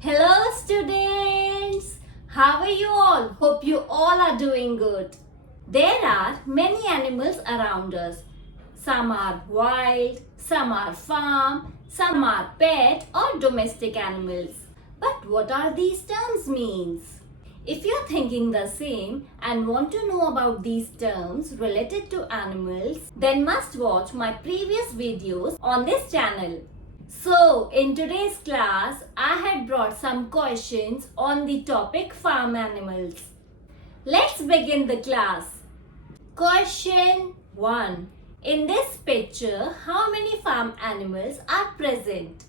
Hello students! How are you all? Hope you all are doing good. There are many animals around us. Some are wild, some are farm, some are pet or domestic animals. But what are these terms means? If you're thinking the same and want to know about these terms related to animals, then must watch my previous videos on this channel. So, in today's class, I had brought some questions on the topic farm animals. Let's begin the class. Question 1. In this picture, how many farm animals are present?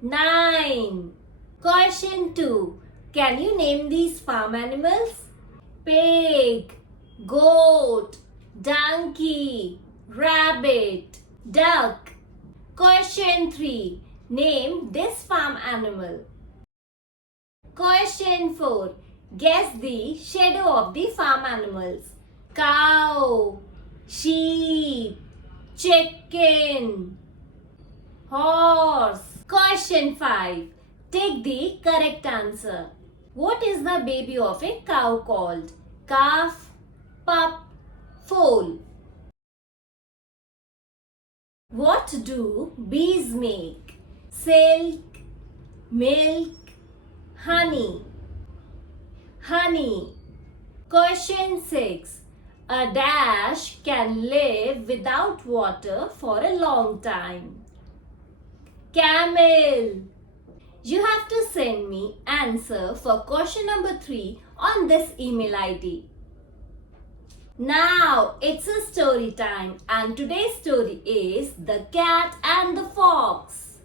9. Question 2. Can you name these farm animals? Pig, goat, donkey, rabbit, duck. Question 3. Name this farm animal. Question 4. Guess the shadow of the farm animals. Cow, sheep, chicken, horse. Question 5. Take the correct answer. What is the baby of a cow called? Calf, pup, foal. What do bees make? Silk, milk, honey. Honey. Question 6. A dash can live without water for a long time. Camel. You have to send me answer for question number 3 on this email ID. Now it's a story time and today's story is The Cat and the Fox.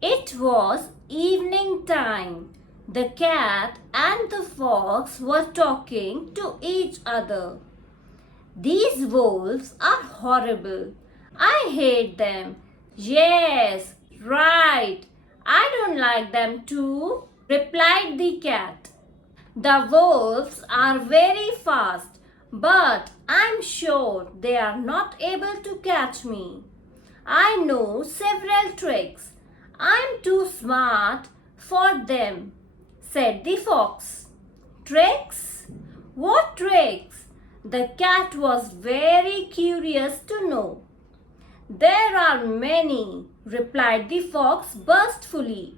It was evening time. The cat and the fox were talking to each other. These wolves are horrible. I hate them. Yes, right. I don't like them too, replied the cat. The wolves are very fast, but I'm sure they are not able to catch me. I know several tricks. I'm too smart for them, said the fox. Tricks? What tricks? The cat was very curious to know. There are many, replied the fox burstfully.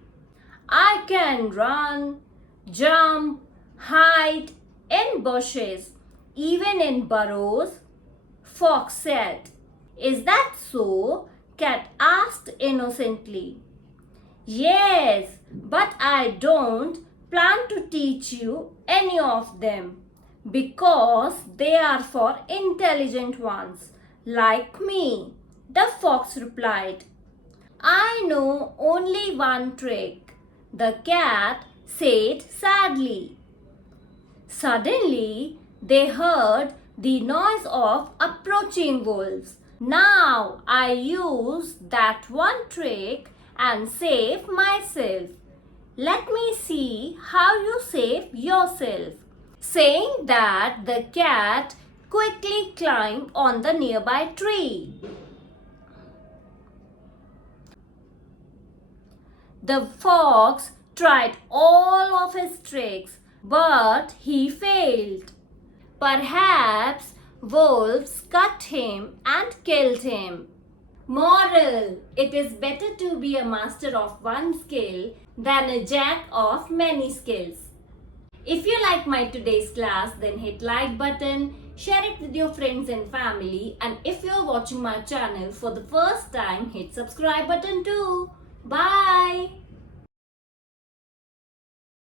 I can run, jump, hide in bushes, even in burrows, fox said. Is that so? Cat asked innocently. Yes, but I don't plan to teach you any of them because they are for intelligent ones like me, the fox replied. I know only one trick, the cat said sadly. Suddenly, they heard the noise of approaching wolves. Now I use that one trick and save myself. Let me see how you save yourself. Saying that, the cat quickly climbed on the nearby tree. The fox tried all of his tricks, but he failed. Perhaps wolves cut him and killed him. Moral: it is better to be a master of one skill than a jack of many skills. If you like my today's class, then hit like button, share it with your friends and family, and if you are watching my channel for the first time, hit subscribe button too. Bye.